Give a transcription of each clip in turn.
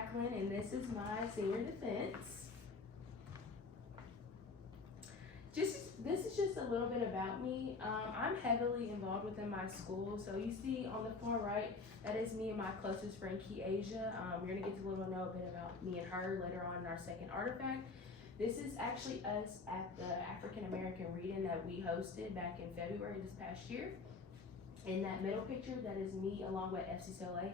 Acklin, and this is my senior defense. This is just a little bit about me. I'm heavily involved within my school. So you see on the far right, that is me and my closest friend, Asia. You're gonna get to know a bit about me and her later on in our second artifact. This is actually us at the African American reading that we hosted back in February this past year. In that middle picture, that is me along with FCCLA.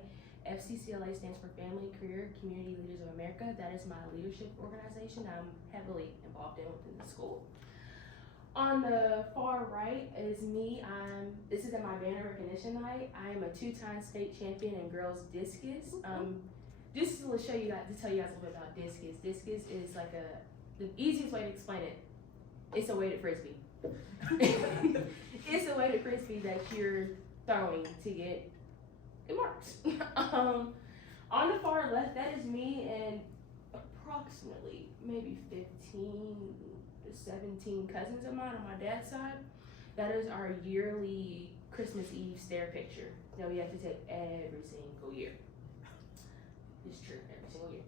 FCCLA stands for Family, Career, Community Leaders of America. That is my leadership organization I'm heavily involved in within the school. On the far right is me. This is at my banner recognition night. I am a 2-time state champion in girls discus. Just to show you guys, to tell you guys a little bit about discus. Discus is like the easiest way to explain it. It's a weighted frisbee. It's a weighted frisbee that you're throwing to get it marks. On the far left, that is me and approximately maybe 15 to 17 cousins of mine on my dad's side. That is our yearly Christmas Eve stare picture that we have to take every single year. It's true, every single year.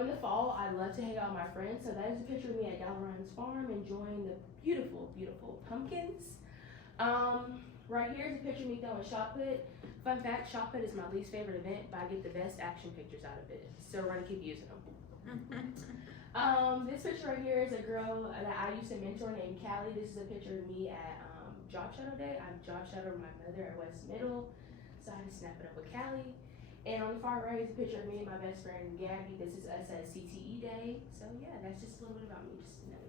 In the fall, I love to hang out with my friends. So that is a picture of me at Ryan's farm enjoying the beautiful, beautiful pumpkins. Right here is a picture of me throwing shot put. Fun fact, shot put is my least favorite event, but I get the best action pictures out of it. So we're gonna keep using them. This picture right here is a girl that I used to mentor named Callie. This is a picture of me at Job Shadow Day. I've job shadowed my mother at West Middle, so I had to snap it up with Callie. And on the far right is a picture of me and my best friend Gabby. This is us at CTE Day. So yeah, that's just a little bit about me, just to know.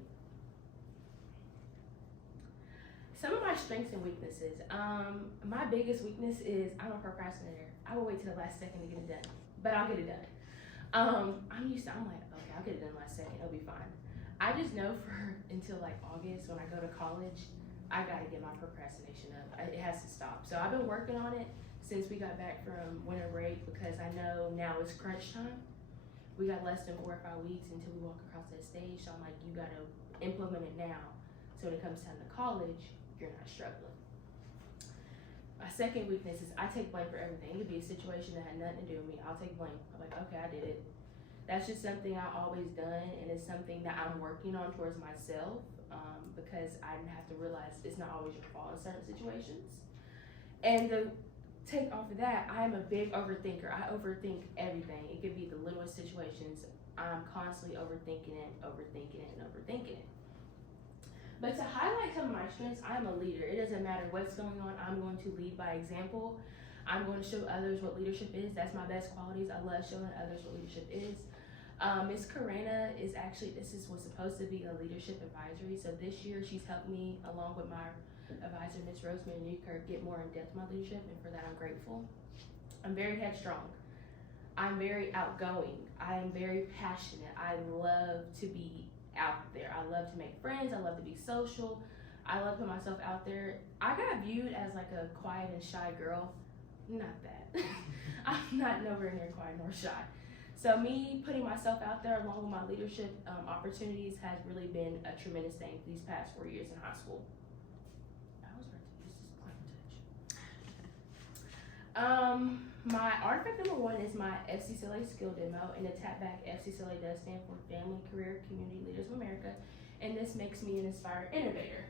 Some of my strengths and weaknesses. My biggest weakness is I'm a procrastinator. I will wait till the last second to get it done, but I'll get it done. I'm like, okay, I'll get it done last second, it'll be fine. I just know until like August when I go to college, I gotta get my procrastination up. It has to stop. So I've been working on it since we got back from winter break because I know now it's crunch time. We got less than 4 or 5 weeks until we walk across that stage. So I'm like, you gotta implement it now. So when it comes time to college, you're not struggling. My second weakness is I take blame for everything. It could be a situation that had nothing to do with me. I'll take blame. I'm like, okay, I did it. That's just something I've always done, and it's something that I'm working on towards myself because I have to realize it's not always your fault in certain situations. And to take off of that, I am a big overthinker. I overthink everything. It could be the littlest situations. I'm constantly overthinking it, overthinking it, and overthinking it. But to highlight some of my strengths, I'm a leader. It doesn't matter what's going on, I'm going to lead by example. I'm going to show others what leadership is. That's my best qualities. I love showing others what leadership is. Miss Karena is actually, was supposed to be a leadership advisory. So this year she's helped me along with my advisor, Miss Rosemary Newkirk, get more in depth in my leadership, and for that I'm grateful. I'm very headstrong. I'm very outgoing. I am very passionate. I love to be out there. I love to make friends. I love to be social. I love to put myself out there. I got viewed as like a quiet and shy girl. Not that. I'm not nowhere near quiet nor shy. So me putting myself out there along with my leadership opportunities has really been a tremendous thing these past 4 years in high school. I was about to use this climate touch. My artifact number 1 is my FCCLA skill demo, and the tap back FCCLA does stand for Family, Career, Community Leaders of America, and this makes me an inspired innovator.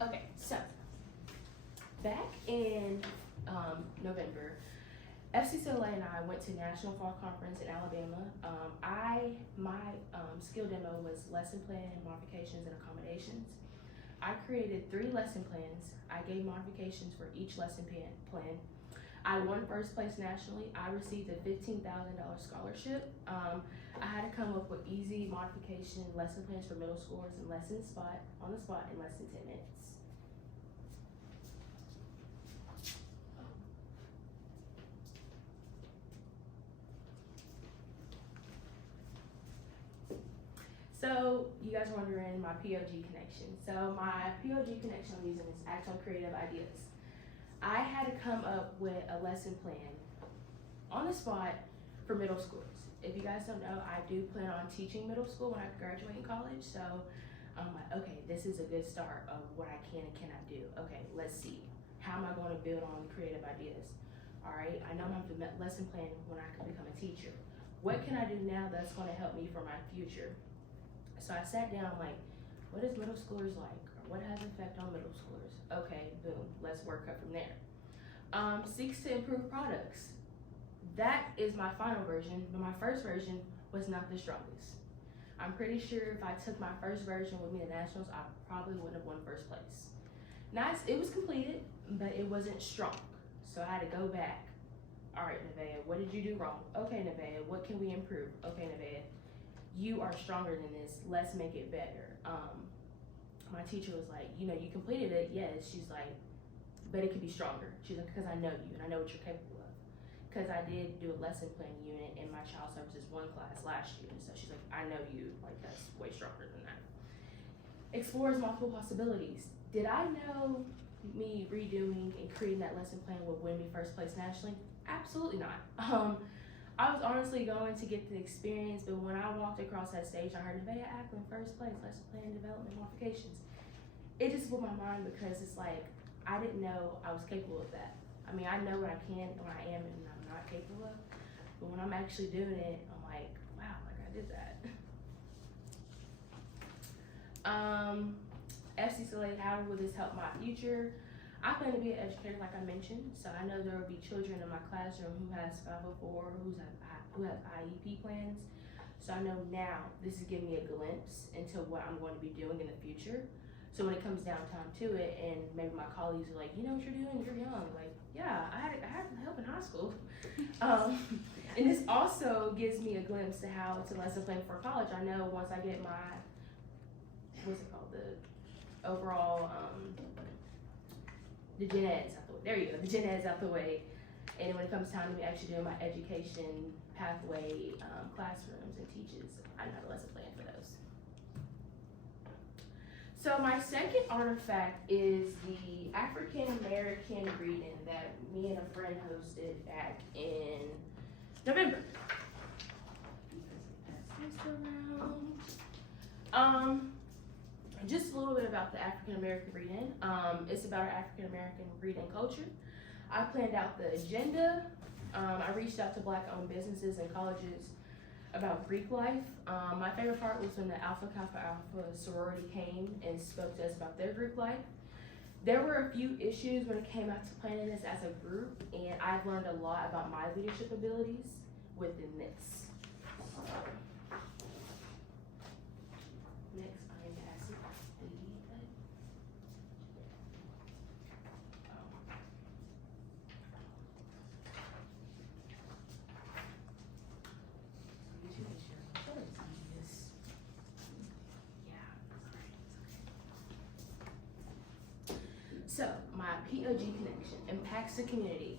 Okay, so back in November, FCCLA and I went to National Fall Conference in Alabama. My skill demo was lesson plan, modifications, and accommodations. I created 3 lesson plans. I gave modifications for each lesson plan. I won first place nationally. I received a $15,000 scholarship. I had to come up with easy modification lesson plans for middle schoolers and on the spot in less than 10 minutes. So you guys are wondering my POG connection. So my POG connection I'm using is Acklin Creative Ideas. I had to come up with a lesson plan on the spot for middle schoolers. If you guys don't know, I do plan on teaching middle school when I graduate in college. So I'm like, okay, this is a good start of what I can and cannot do. Okay, let's see. How am I going to build on creative ideas? All right, I know I'm going to have to lesson plan when I can become a teacher. What can I do now that's going to help me for my future? So I sat down like, what is middle schoolers like? Or what has an effect on middle schoolers? Okay, boom, let's work up from there. Seeks to improve products. That is my final version, but my first version was not the strongest. I'm pretty sure if I took my first version with me to nationals, I probably wouldn't have won first place. Nice, it was completed, but it wasn't strong. So I had to go back. All right, Nevaeh, what did you do wrong? Okay, Nevaeh, what can we improve? Okay, Nevaeh, you are stronger than this. Let's make it better. My teacher was like, you know, you completed it, yes. She's like, but it could be stronger. She's like, because I know you and I know what you're capable of. Because I did do a lesson plan unit in my child services 1 class last year. So she's like, I know you, like that's way stronger than that. Explores multiple possibilities. Did I know me redoing and creating that lesson plan would win me first place nationally? Absolutely not. I was honestly going to get the experience, but when I walked across that stage, I heard Nevaeh Acklin, first place, lesson plan development modifications. It just blew my mind because it's like, I didn't know I was capable of that. I mean, I know what I can, what I am, and I'm not capable of, but when I'm actually doing it, I'm like, wow, like I did that. FCCLA, how will this help my future? I plan to be an educator, like I mentioned, so I know there will be children in my classroom who has 504, who have IEP plans. So I know now this is giving me a glimpse into what I'm going to be doing in the future. So when it comes down time to it, and maybe my colleagues are like, you know what you're doing, you're young. Like, yeah, I had help in high school. And this also gives me a glimpse to how to lesson plan for college. I know once I get my, what's it called, the overall, the gen eds out the way. There you go, the gen eds out the way. And when it comes time to me actually doing my education pathway classrooms and teaches, I know how to lesson plan for those. So my second artifact is the African American reading that me and a friend hosted back in November. Just a little bit about the African American reading. It's about our African American reading culture. I planned out the agenda. I reached out to Black-owned businesses and colleges about Greek life. My favorite part was when the Alpha Kappa Alpha sorority came and spoke to us about their Greek life. There were a few issues when it came out to planning this as a group, and I've learned a lot about my leadership abilities within this. Next, I am passing the So, my POG connection impacts the community.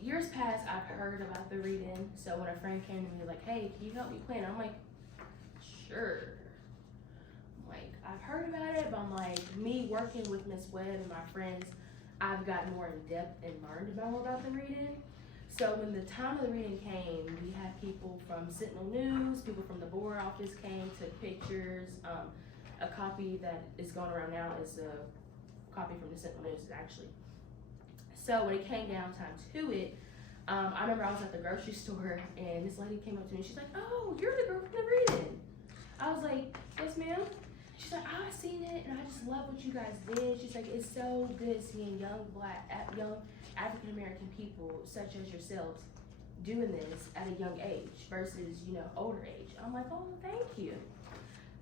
Years past, I've heard about the reading. So when a friend came to me like, hey, can you help me plan? I'm like, sure. I'm like, I've heard about it, but I'm like, me working with Miss Webb and my friends, I've gotten more in depth and learned more about the reading. So when the time of the reading came, we had people from Sentinel News, people from the board office came, took pictures. A copy that is going around now is a copy from the Sentinel News actually. So when it came down time to it, I remember I was at the grocery store and this lady came up to me. She's like, oh, you're the girl from the reading. I was like, yes ma'am. She's like, oh, I've seen it and I just love what you guys did. She's like, it's so good seeing young African American people such as yourselves doing this at a young age versus, older age. I'm like, oh, thank you.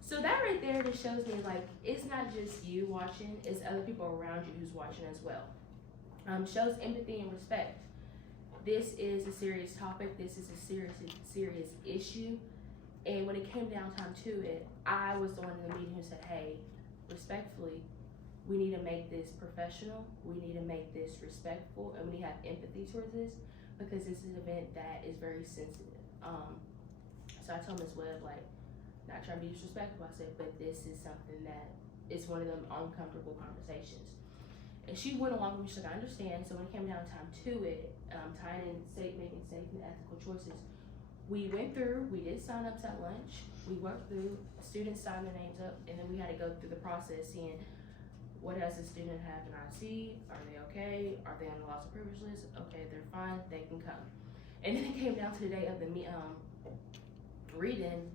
So that right there just shows me like, it's not just you watching, it's other people around you who's watching as well. Shows empathy and respect. This is a serious topic. This is a serious issue. And when it came down time to it, I was the one in the meeting who said, hey, respectfully, we need to make this professional. We need to make this respectful, and we need to have empathy towards this because this is an event that is very sensitive. So I told Ms. Webb, like, not trying to be disrespectful, I said, but this is something that is one of them uncomfortable conversations. And she went along with me, she's like, I understand. So when it came down time to it, tying in making safe and ethical choices, we went through, we did sign-ups at lunch, we worked through, students signed their names up, and then we had to go through the process seeing What does the student have an IC? Are they okay? Are they on the loss of privilege list? Okay, they're fine, they can come. And then it came down to the day of the reading.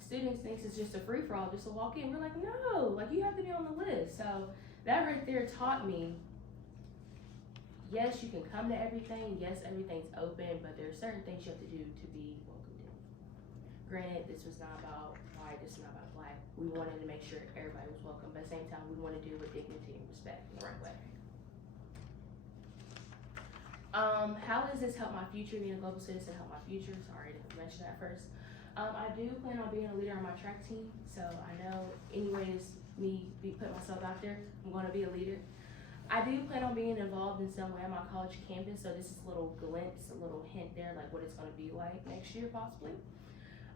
Students thinks it's just a free-for-all just to walk in. We're like, no, like you have to be on the list. So that right there taught me, yes, you can come to everything. Yes, everything's open, but there are certain things you have to do to be welcomed in. Granted, this was not about white, this is not about black. We wanted to make sure everybody was welcome, but at the same time, we want to do it with dignity and respect in the right way. How does this help my future? Being a global citizen help my future? Sorry to mention that first. I do plan on being a leader on my track team, so I know anyways me put myself out there, I'm going to be a leader. I do plan on being involved in some way on my college campus, so this is a little glimpse, a little hint there, like what it's going to be like next year possibly.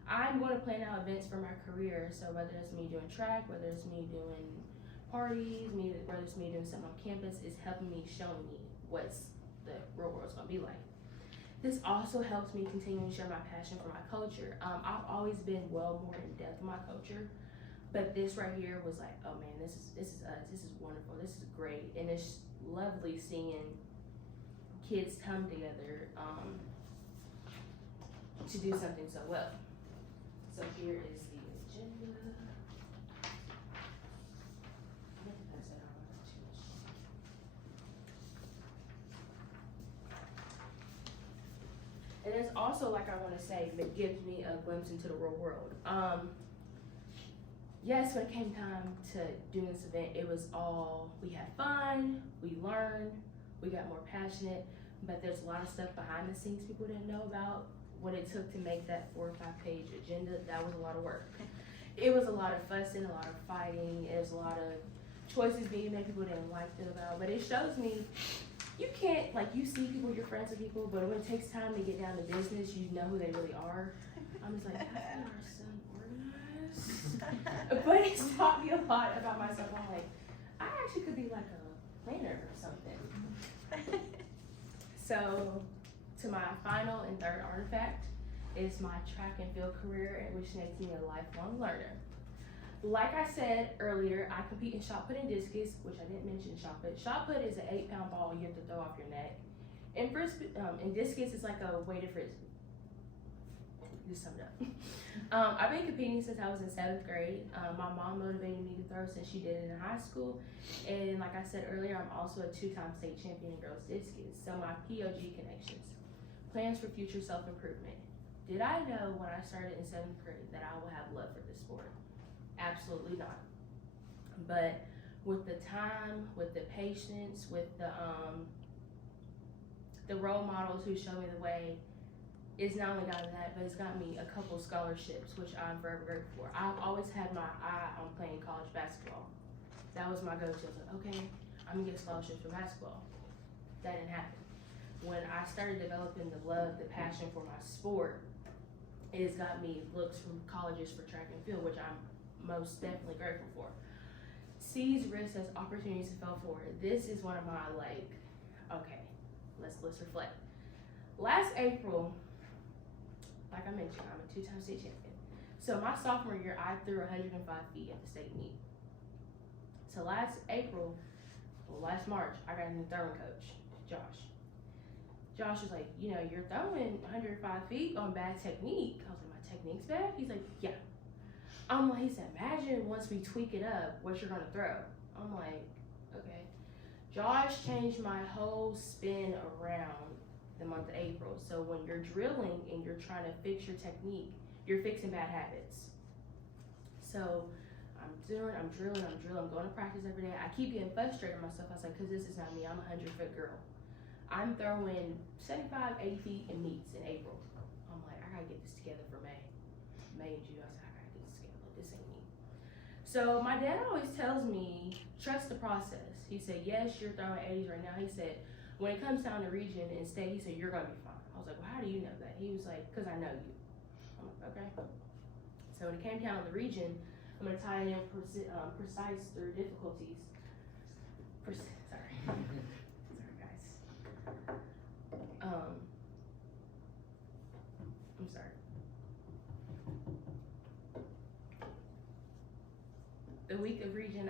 I'm going to plan out events for my career, so whether it's me doing track, whether it's me doing parties, whether it's me doing something on campus, is helping me, showing me what's the real world's going to be like. This also helps me continue to share my passion for my culture. I've always been well more in depth with my culture, but this right here was like, oh man, this is us. This is wonderful. This is great, and it's lovely seeing kids come together to do something so well. So here is the agenda. And it's also, like I want to say, that gives me a glimpse into the real world. Yes, when it came time to doing this event, it was all, we had fun, we learned, we got more passionate, but there's a lot of stuff behind the scenes people didn't know about. What it took to make that 4 or 5 page agenda, that was a lot of work. It was a lot of fussing, a lot of fighting, it was a lot of choices being made people didn't like them about, but it shows me you can't, like, you see people, you're friends with people, but when it takes time to get down to business, you know who they really are. I'm just like, you are so organized. But it's taught me a lot about myself. I'm like, I actually could be like a planner or something. So, to my final and third artifact is my track and field career, which makes me a lifelong learner. Like I said earlier, I compete in shot put and discus, which I didn't mention shot put. Shot put is an 8-pound ball you have to throw off your neck. And discus is like a weighted frisbee. Just sum it up. I've been competing since I was in 7th grade. My mom motivated me to throw since she did it in high school. And like I said earlier, I'm also a 2-time state champion in girls discus. So my POG connections. Plans for future self-improvement. Did I know when I started in 7th grade that I will have love for this sport? Absolutely not. But with the time, with the patience, with the role models who show me the way, it's not only gotten that, but it's got me a couple scholarships, which I'm forever grateful for. I've always had my eye on playing college basketball. That was my go-to. I was like, okay, I'm gonna get scholarships for basketball. That didn't happen. When I started developing the love, the passion for my sport, it has got me looks from colleges for track and field, which I'm most definitely grateful for. Seize risks as opportunities to fail forward. This is one of my, like, okay, let's reflect. Last April, like I mentioned, I'm a 2-time state champion. So my sophomore year, I threw 105 feet at the state meet. So last March, I got a new throwing coach, Josh. Josh was like, you know, you're throwing 105 feet on bad technique. I was like, my technique's bad? He's like, yeah. I'm like, he said, imagine once we tweak it up, what you're gonna throw. I'm like, okay. Josh changed my whole spin around the month of April. So when you're drilling and you're trying to fix your technique, you're fixing bad habits. So I'm drilling, I'm going to practice every day. I keep getting frustrated with myself. I was like, cause this is not me, I'm a 100-foot girl. I'm throwing 75, 80 feet in meets in April. I'm like, I gotta get this together for May and June. I said, I gotta get this together, like, this ain't me. So my dad always tells me, trust the process. He said, yes, you're throwing 80s right now. He said, when it comes down to region and state, he said, you're gonna be fine. I was like, well, how do you know that? He was like, cause I know you. I'm like, okay. So when it came down to the region, I'm gonna tie it in precise through difficulties. Sorry. I'm sorry. The week of region,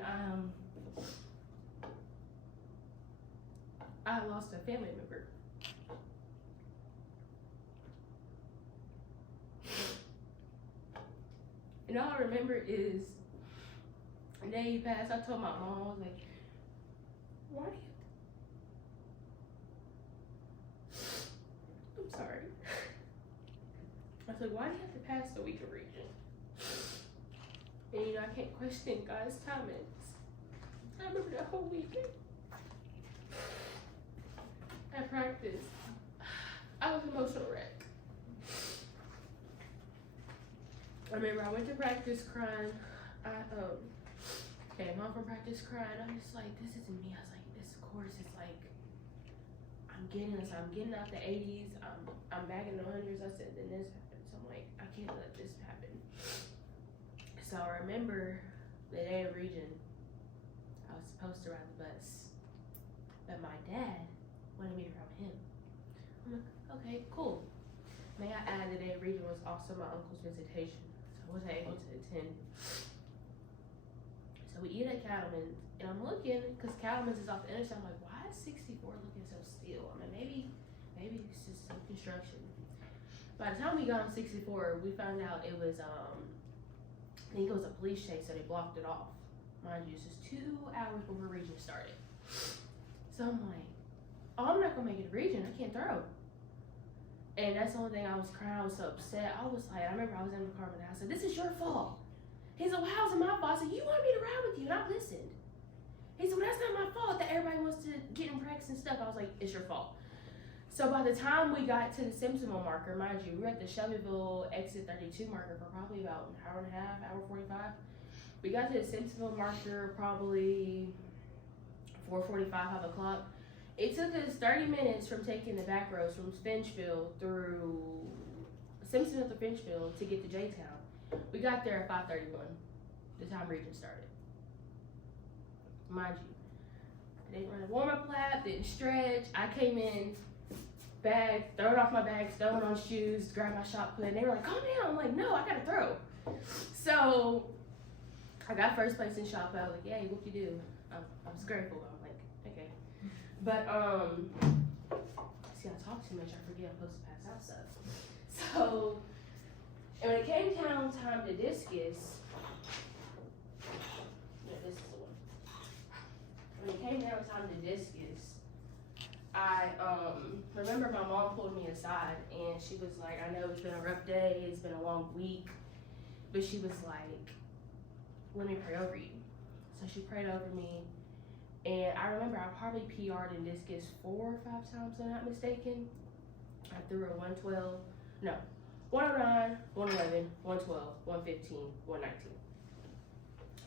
I lost a family member. And all I remember is the day he passed, I told my mom, I was like, why do you, I'm sorry. I was like, why do you have to pass the week of region? And you know, I can't question God's timings. I remember that whole weekend. At practice, I was an emotional wreck. I remember I went to practice crying. I came home from practice crying. I'm just like, this isn't me. I was like, this course is like, I'm getting this. I'm getting out the 80s. I'm back in the hundreds. I said, then this happened. So I'm like, I can't let this happen. So I remember the day of region, I was supposed to ride the bus, but my dad wanted me to ride with him. I'm like, okay, cool. May I add, the day of region was also my uncle's visitation, so I wasn't able to attend. So we eat at Cattleman's, and I'm looking, because Cattleman's is off the interstate. I'm like, why is 64 looking so still? I mean, maybe it's just some construction. By the time we got on 64, we found out it was, I think it was a police chase, so they blocked it off. Mind you, it's just 2 hours before region started. So I'm like, oh, I'm not gonna make it to region, I can't throw. And that's the only thing I was crying, I was so upset. I was like, I remember I was in the car with him, I said, this is your fault. He said, well, how's it my fault? I said, you wanted me to ride with you, and I listened. He said, well, that's not my fault that everybody wants to get in practice and stuff. I was like, it's your fault. So by the time we got to the Simpsonville marker, mind you, we were at the Shelbyville exit 32 marker for probably about an hour and a half, hour 45. We got to the Simpsonville marker probably 4:45, 5 o'clock. It took us 30 minutes from taking the back roads from Finchville through Simpsonville to Finchville to get to J-Town. We got there at 5:31, the time region started. Mind you, I didn't run a warm-up lap, didn't stretch. I came in, bag, throwing off my bags, throwing on shoes, grab my shot put, and they were like, calm down. I'm like, no, I gotta throw. So I got first place in shot put. I was like, yay, what you do? I was grateful. I'm like, okay. But, see, I talk too much, I forget I'm supposed to pass out stuff. So, and when it came down time to discus, no, this is the one. When it came down time to discus, I remember my mom pulled me aside and she was like, I know it's been a rough day, it's been a long week, but she was like, let me pray over you. So she prayed over me, and I remember I probably PR'd in discus 4 or 5 times, if I'm not mistaken. I threw a 112, no, 109, 111, 112, 115, 119.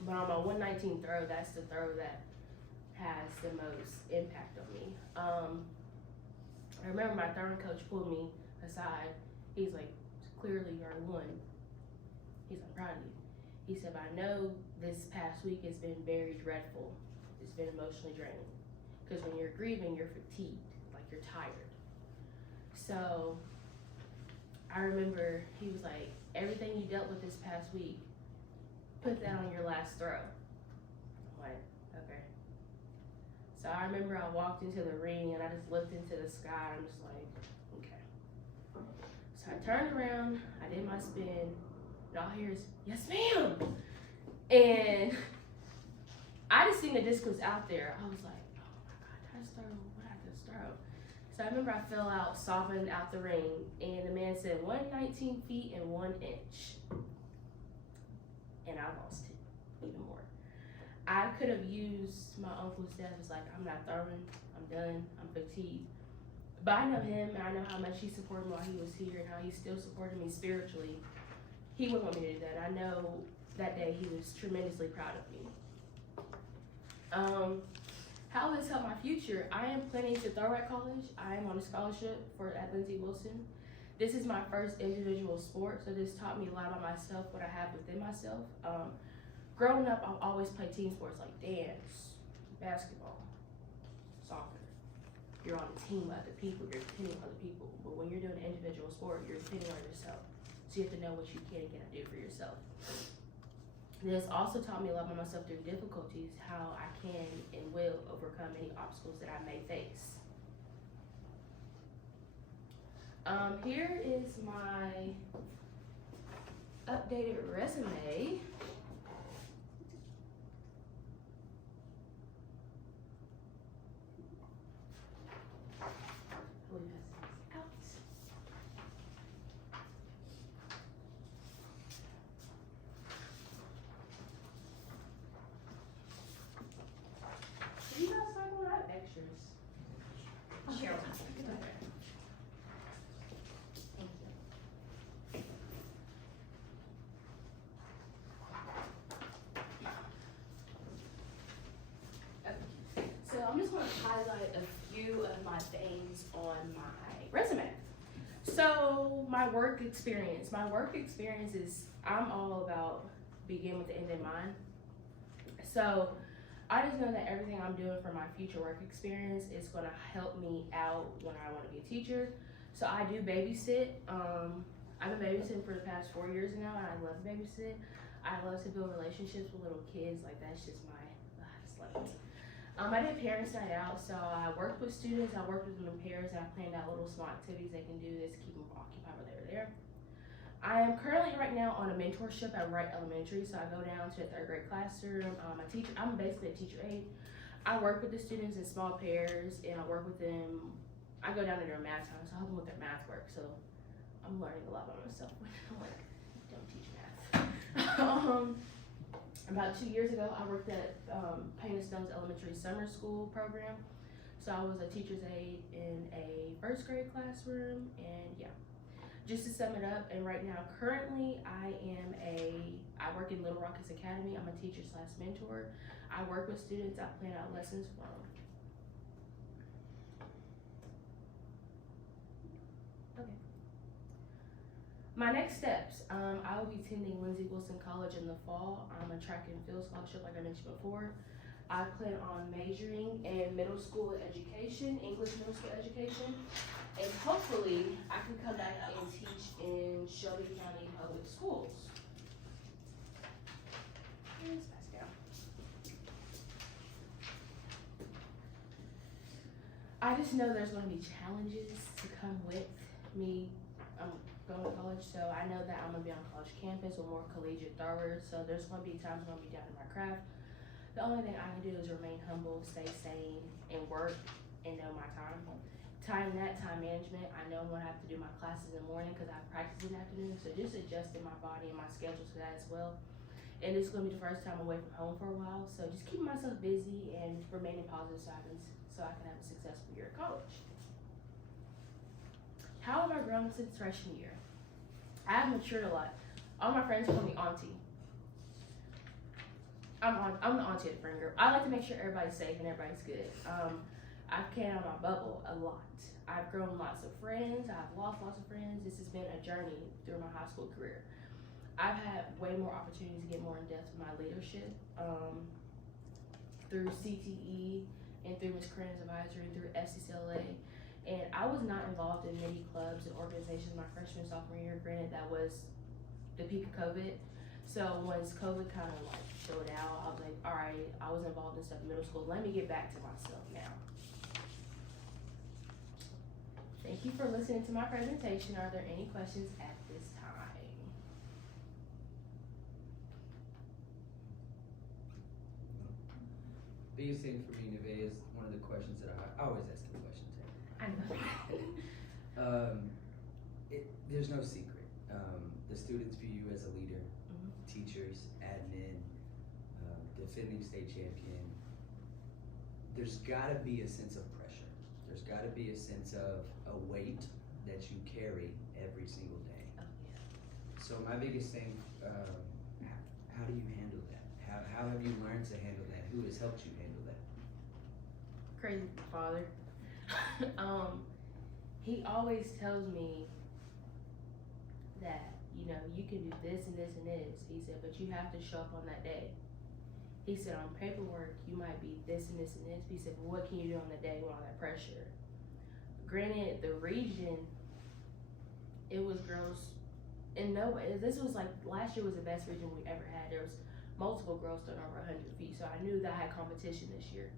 But on my 119 throw, that's the throw that has the most impact on me. I remember my throwing coach pulled me aside. He's like, clearly you're one. He's like, proud of you. He said, I know this past week has been very dreadful. It's been emotionally draining. Because when you're grieving, you're fatigued, like you're tired. So I remember he was like, everything you dealt with this past week, put that on your last throw. I'm like, okay. So I remember I walked into the ring and I just looked into the sky. I'm just like, okay. So I turned around, I did my spin, and all I hear is, yes ma'am. And I just seen the disc was out there. I was like, oh my God, I just throw, what I just throw? So I remember I fell out, sobbing out the ring, and the man said 119 feet and 1 inch. And I lost it even more. I could have used my uncle's death as like, I'm not throwing, I'm done, I'm fatigued. But I know him, and I know how much he supported me while he was here and how he still supported me spiritually. He wouldn't want me to do that. I know that day he was tremendously proud of me. How will this help my future? I am planning to throw at college. I am on a scholarship at Lindsey Wilson. This is my first individual sport, so this taught me a lot about myself, what I have within myself. Growing up, I've always played team sports like dance, basketball, soccer. You're on a team with other people, you're depending on other people. But when you're doing an individual sport, you're depending on yourself. So you have to know what you can and cannot do for yourself. This also taught me a lot about myself through difficulties, how I can and will overcome any obstacles that I may face. Here is my updated resume. Do you guys like when I have extras? Cheryl. So I'm just going to highlight a few of my things on my resume. So my work experience. My work experience is, I'm all about begin with the end in mind. So I just know that everything I'm doing for my future work experience is going to help me out when I want to be a teacher. So I do babysit. I've been babysitting for the past 4 years now, and I love to babysit. I love to build relationships with little kids. Like, that's just my, I just love it. I did Parents Night Out, so I worked with students, I worked with them in pairs, and I planned out little small activities they can do to keep them occupied while they were there. I am currently right now on a mentorship at Wright Elementary, so I go down to a 3rd grade classroom. I'm basically a teacher aide. I work with the students in small pairs, and I work with them. I go down to their math time, so I help them with their math work. So I'm learning a lot about myself when I'm like, don't teach math. About 2 years ago, I worked at Painted Stones Elementary Summer School program. So I was a teacher's aide in a 1st grade classroom, and yeah. Just to sum it up, and right now, currently, I work in Little Rockets Academy. I'm a teacher/mentor. I work with students. I plan out lessons for them. Okay. My next steps, I will be attending Lindsey Wilson College in the fall. I'm a track and field scholarship, like I mentioned before. I plan on majoring in middle school education, English middle school education, and hopefully I can come back and teach in Shelby County Public Schools. Let's pass down. I just know there's going to be challenges to come with me going to college, so I know that I'm going to be on college campus with more collegiate throwers, so there's going to be times when I'm going to be down in my craft. The only thing I can do is remain humble, stay sane, and work, and know my time. Time management, I know I'm going to have to do my classes in the morning because I practice in the afternoon, so just adjusting my body and my schedule to that as well. And this is going to be the first time away from home for a while, so just keeping myself busy and remaining positive so I can have a successful year at college. How have I grown since freshman year? I have matured a lot. All my friends call me auntie. I'm the auntie of the friend group. I like to make sure everybody's safe and everybody's good. I've came out of my bubble a lot. I've grown lots of friends. I've lost lots of friends. This has been a journey through my high school career. I've had way more opportunities to get more in depth with my leadership through CTE and through Ms. Cran's advisory, through FCCLA. And I was not involved in many clubs and organizations my freshman and sophomore year. Granted, that was the peak of COVID. So once COVID kind of like showed out, I was like, all right, I was involved in stuff in middle school. Let me get back to myself now. Thank you for listening to my presentation. Are there any questions at this time? Biggest thing for me, Nevaeh, is one of the questions that I always ask the question. I know. There's no secret. The students view you as a leader, teachers, admin, defending state champion. There's gotta be a sense of pressure. There's gotta be a sense of a weight that you carry every single day. Oh, yeah. So my biggest thing, how do you handle that? How have you learned to handle that? Who has helped you handle that? Crazy father. He always tells me that, you know, you can do this and this and this. He said, but you have to show up on that day. He said, on paperwork, you might be this and this and this. He said, but what can you do on the day with all that pressure? Granted, the region, it was girls in no way. This was like, last year was the best region we ever had. There was multiple girls throwing over 100 feet. So I knew that I had competition this year.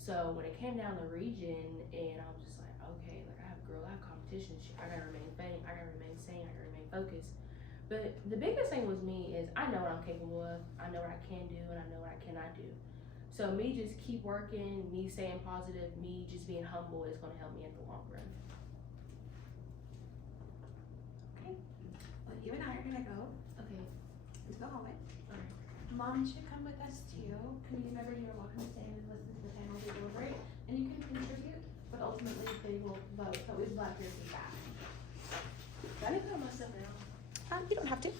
So when it came down the region, and I was just like, okay, like I have competition. I gotta remain sane. I gotta remain focused. But the biggest thing with me is I know what I'm capable of. I know what I can do, and I know what I cannot do. So me just keep working, me staying positive, me just being humble is gonna help me in the long run. Okay. Well, you and I are gonna go. Okay. Let's go home. Alright. Mom should come with us too. Community members, you're welcome to stay and listen to the panel they deliberate, and you can contribute, but ultimately they will vote. But we'd love your feedback. I didn't put myself down. You don't have to.